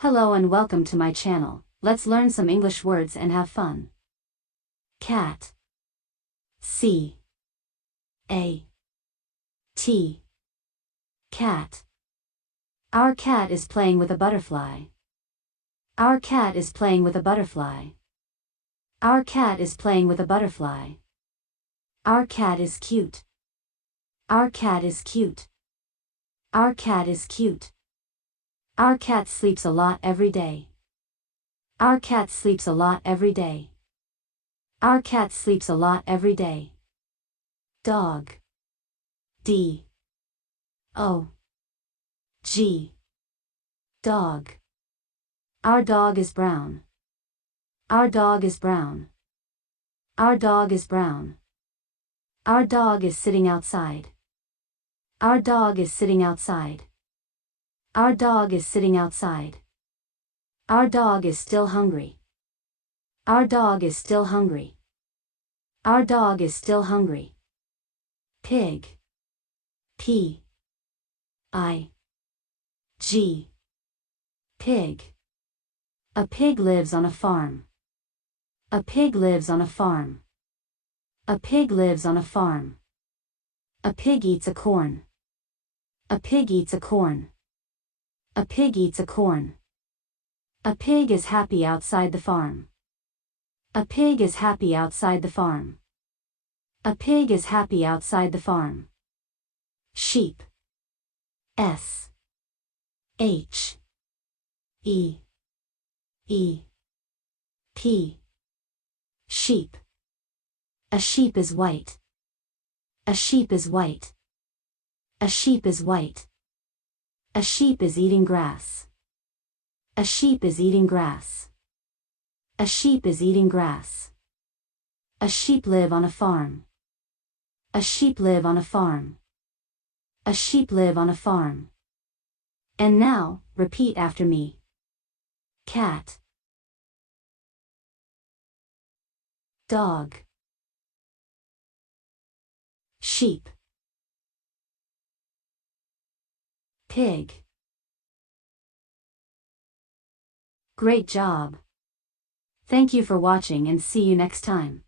Hello and welcome to my channel. Let's learn some English words and have fun. Cat. C. A. T. Cat. Our cat is playing with a butterfly. Our cat is playing with a butterfly. Our cat is playing with a butterfly. Our cat is cute. Our cat is cute. Our cat is cute. Our cat sleeps a lot every day. Our cat sleeps a lot every day. Our cat sleeps a lot every day. Dog. D. O. G. Dog. Our dog is brown. Our dog is brown. Our dog is brown. Our dog is sitting outside. Our dog is sitting outside. Our dog is sitting outside. Our dog is still hungry. Our dog is still hungry. Our dog is still hungry. Pig. P. I. G. Pig. A pig lives on a farm. A pig lives on a farm. A pig lives on a farm. A pig eats a corn. A pig eats a corn. A pig eats a corn. A pig is happy outside the farm. A pig is happy outside the farm. A pig is happy outside the farm. Sheep. S. H. E. E. P. Sheep. A sheep is white. A sheep is white. A sheep is white. A sheep is eating grass. A sheep is eating grass. A sheep is eating grass. A sheep live on a farm. A sheep live on a farm. A sheep live on a farm. And now, repeat after me. Cat. Dog. Sheep. Pig. Great job! Thank you for watching and see you next time.